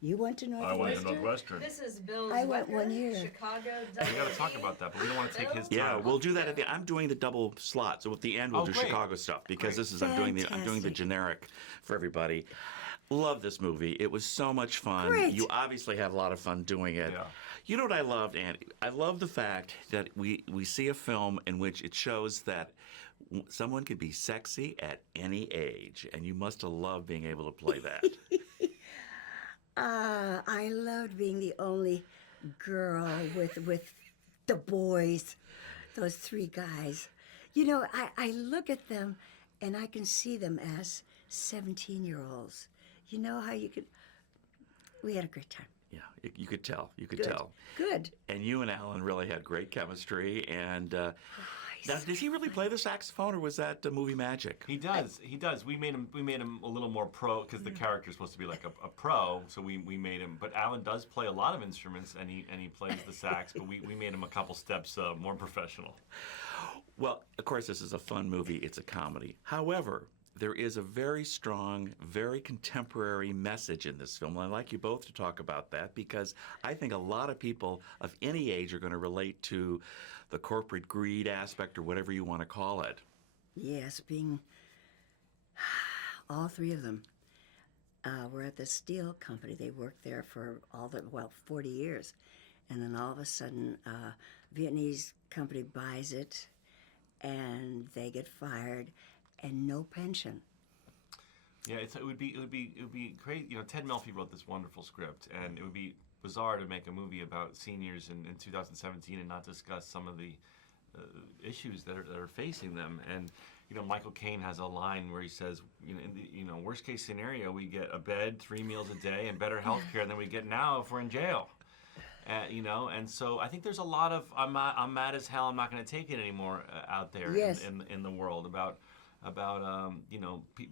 You went to I Northwestern? went to Northwestern. This is Bill's I went Wecker, 1 year. Chicago. We got to talk about that, but we don't want to take his time. Yeah, we'll do that at the. I'm doing the double slot, so at the end we'll do great. Chicago stuff because Great. this is I'm doing the Fantastic. generic for everybody. Love this movie. It was so much fun. Great. You obviously had a lot of fun doing it. Yeah. You know what I loved, Andy? I love the fact that we see a film in which it shows that someone can be sexy at any age, and you must have loved being able to play that. I loved being the only girl with the boys, those three guys. You know, I look at them and I can see them as 17-year-olds. You know how you could... We had a great time. Yeah, you could tell. You could Good. tell. Good. And you and Alan really had great chemistry. And now, did he really play the saxophone, or was that movie magic? He does. He does. We made him a little more pro because the character's supposed to be like a pro. So we made him. But Alan does play a lot of instruments, and he plays the sax. But we made him a couple steps more professional. Well, of course, this is a fun movie. It's a comedy. However, there is a very strong, very contemporary message in this film. And I'd like you both to talk about that because I think a lot of people of any age are going to relate to the corporate greed aspect or whatever you want to call it. Yes, being... All three of them were at the steel company. They worked there for 40 years. And then all of a sudden, Vietnamese company buys it, and they get fired, and no pension. Yeah, it would be great. You know, Ted Melfi wrote this wonderful script, and it would be bizarre to make a movie about seniors in 2017 and not discuss some of the issues that are facing them. And you know, Michael Caine has a line where he says, in the worst case scenario, we get a bed, 3 meals a day, and better health care than we get now if we're in jail. And so I think there's a lot of I'm mad as hell, I'm not going to take it anymore out there Yes. in the world about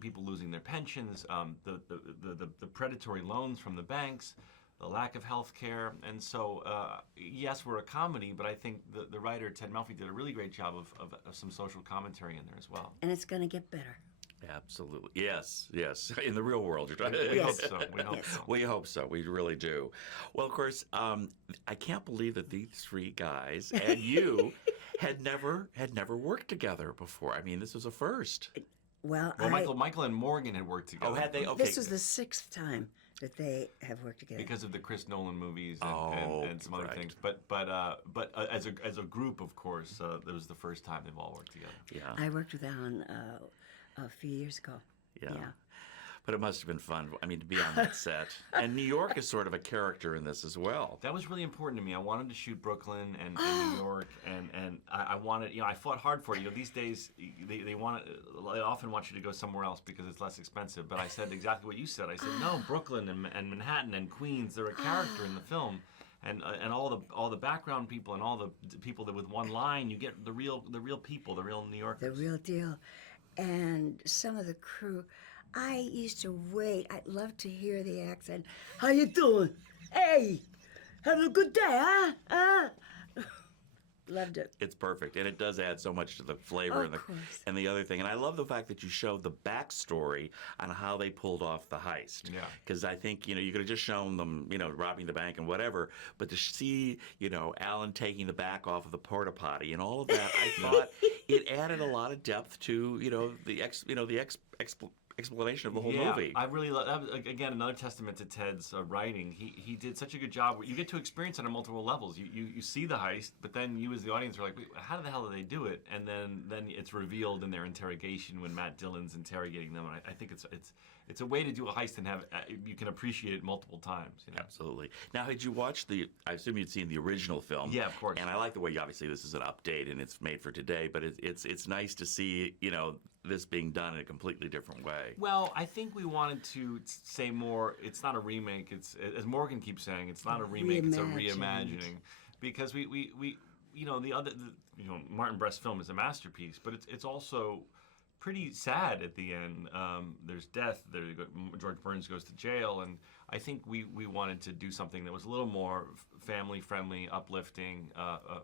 people losing their pensions, the predatory loans from the banks, the lack of health care. And so, yes, we're a comedy, but I think the writer, Ted Melfi, did a really great job of some social commentary in there as well. And it's going to get better. Absolutely. Yes, yes. In the real world, you're trying We to... hope so. We hope so. We hope so. We really do. Well, of course, I can't believe that these three guys and you had never worked together before. I mean, this was a first. Well, Michael and Morgan had worked together. Oh, had they? Okay. This was the 6th time that they have worked together. Because of the Chris Nolan movies and some other right. things, but as a group, of course, it was the first time they've all worked together. Yeah. I worked with Alan a few years ago. Yeah. Yeah. But it must have been fun. I mean, to be on that set. And New York is sort of a character in this as well. That was really important to me. I wanted to shoot Brooklyn and New York, and I wanted, I fought hard for it. These days they often want you to go somewhere else because it's less expensive. But I said exactly what you said. I said no, Brooklyn and Manhattan and Queens. They're a character in the film. And all the background people and all the people that with one line, you get the real people, the real New Yorkers. The real deal. And some of the crew, I used to wait. I'd love to hear the accent. How you doing? Hey, having a good day, huh? Loved it. It's perfect, and it does add so much to the flavor Of course. and the other thing. And I love the fact that you showed the backstory on how they pulled off the heist. Yeah. Because I think you could have just shown them robbing the bank and whatever, but to see Alan taking the back off of the porta potty and all of that, I thought it added a lot of depth to the explanation of the whole movie. I really love that. Was, again, another testament to Ted's writing. He did such a good job. You get to experience it on multiple levels. You see the heist, but then you as the audience are like, wait, how the hell did they do it? And then it's revealed in their interrogation when Matt Dillon's interrogating them. And I think it's a way to do a heist and have you can appreciate it multiple times. Absolutely. Now, had you watched I assume you'd seen the original film. Yeah, of course. And I like the way, obviously, this is an update and it's made for today, but it's nice to see, this being done in a completely different way. Well, I think we wanted to say more. It's not a remake. It's, as Morgan keeps saying, it's not a remake. It's a reimagining, because we Martin Brest film is a masterpiece, but it's also pretty sad at the end. There's death. George Burns goes to jail, and I think we wanted to do something that was a little more family friendly, uplifting,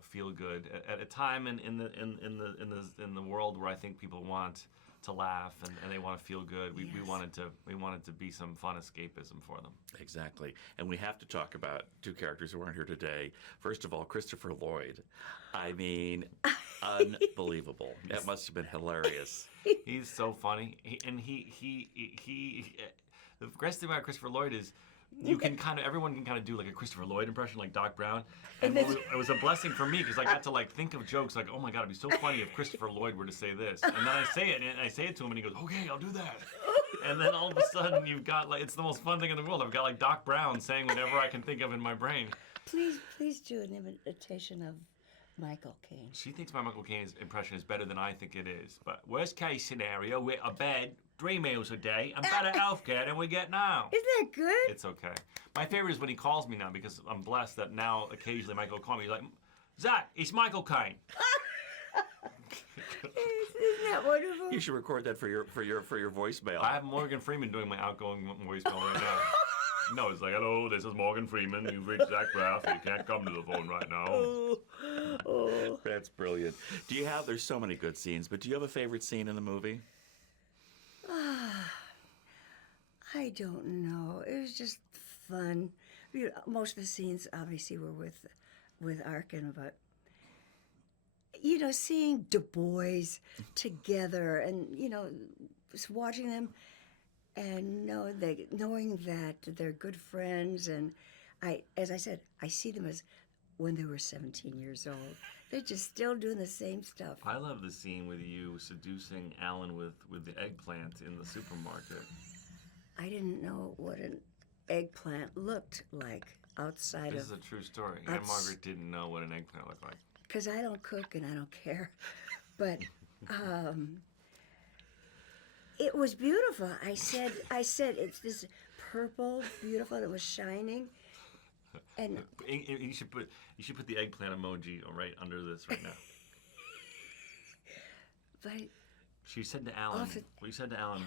feel good at a time in the world where I think people want to laugh and they want to feel good. We Yes. wanted to be some fun escapism for them. Exactly. And we have to talk about two characters who aren't here today. First of all, Christopher Lloyd. I mean, unbelievable. That must have been hilarious. He's so funny, the great thing about Christopher Lloyd is everyone can kind of do like a Christopher Lloyd impression, like Doc Brown, and it was a blessing for me because I got to like think of jokes like, oh my God, it'd be so funny if Christopher Lloyd were to say this, and then I say it and I say it to him and he goes, okay, I'll do that, and then all of a sudden you've got like it's the most fun thing in the world. I've got like Doc Brown saying whatever I can think of in my brain. Please do an imitation of Michael Caine. She thinks my Michael Caine's impression is better than I think it is. But worst case scenario, we're a bed, 3 meals a day, and better healthcare than we get now. Isn't that good? It's okay. My favorite is when he calls me now because I'm blessed that now occasionally Michael will call me. He's like, Zach, it's Michael Caine. Isn't that wonderful? You should record that for your voicemail. I have Morgan Freeman doing my outgoing voicemail right now. No, it's like, hello, this is Morgan Freeman. You've reached Zach Braff. You can't come to the phone right now. Oh. That's brilliant. There's so many good scenes, but do you have a favorite scene in the movie? I don't know. It was just fun. Most of the scenes obviously were with Arkin, but seeing Du Bois together and just watching them and knowing that they're good friends, and as I said, I see them as when they were 17 years old. They're just still doing the same stuff. I love the scene with you seducing Alan with the eggplant in the supermarket. I didn't know what an eggplant looked like outside This of... is a true story. Ann-Margret didn't know what an eggplant looked like. Because I don't cook and I don't care. But it was beautiful. I said, it's this purple, beautiful, and it was shining. And You should put the eggplant emoji right under this right now. but She said to Alan,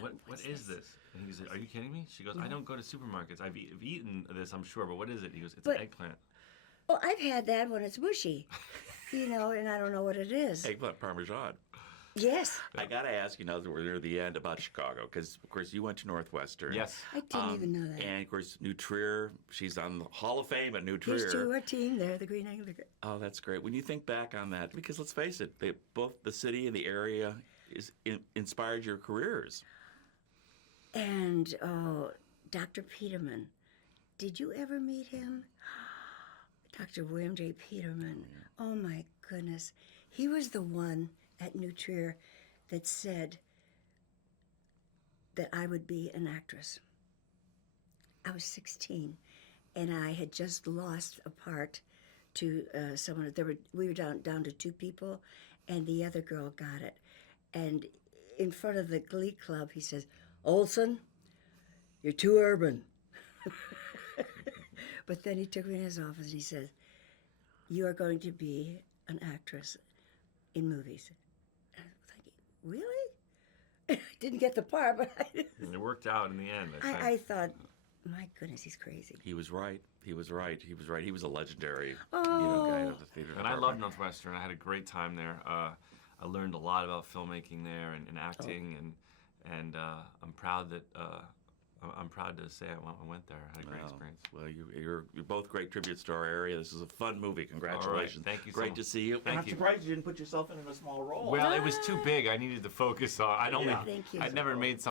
what is this? And he said, are you kidding me? She goes, I don't go to supermarkets. I've eaten this, I'm sure, but what is it? He goes, it's an eggplant. Well, I've had that when it's mushy, and I don't know what it is. Eggplant Parmesan. Yes. I got to ask you now that we're near the end about Chicago, because, of course, you went to Northwestern. Yes. I didn't even know that. And, of course, New Trier, she's on the Hall of Fame at New Trier. These two are a team. They're the Green Egg. Oh, that's great. When you think back on that, because let's face it, both the city and the area inspired your careers. And, Dr. Peterman. Did you ever meet him? Dr. William J. Peterman. Oh, my goodness. He was the one at New Trier that said that I would be an actress. I was 16, and I had just lost a part to someone. We were down to 2 people, and the other girl got it. And in front of the Glee Club, he says, Olson, you're too urban. But then he took me in his office and he said, you are going to be an actress in movies. And I was like, really? I didn't get the part, but It worked out in the end. I thought, my goodness, he's crazy. He was right. He was a legendary guy Oh. of the theater And I department. love Northwestern. I had a great time there. I learned a lot about filmmaking there and acting, and I'm proud that I'm proud to say I went there. I had a great experience. Well, you're both great tributes to our area. This is a fun movie. Congratulations. Thank you so Great much. to see you. Thank I'm you. surprised you didn't put yourself in a small role. Well, it was too big. I needed to focus on. Thank you. I'd never made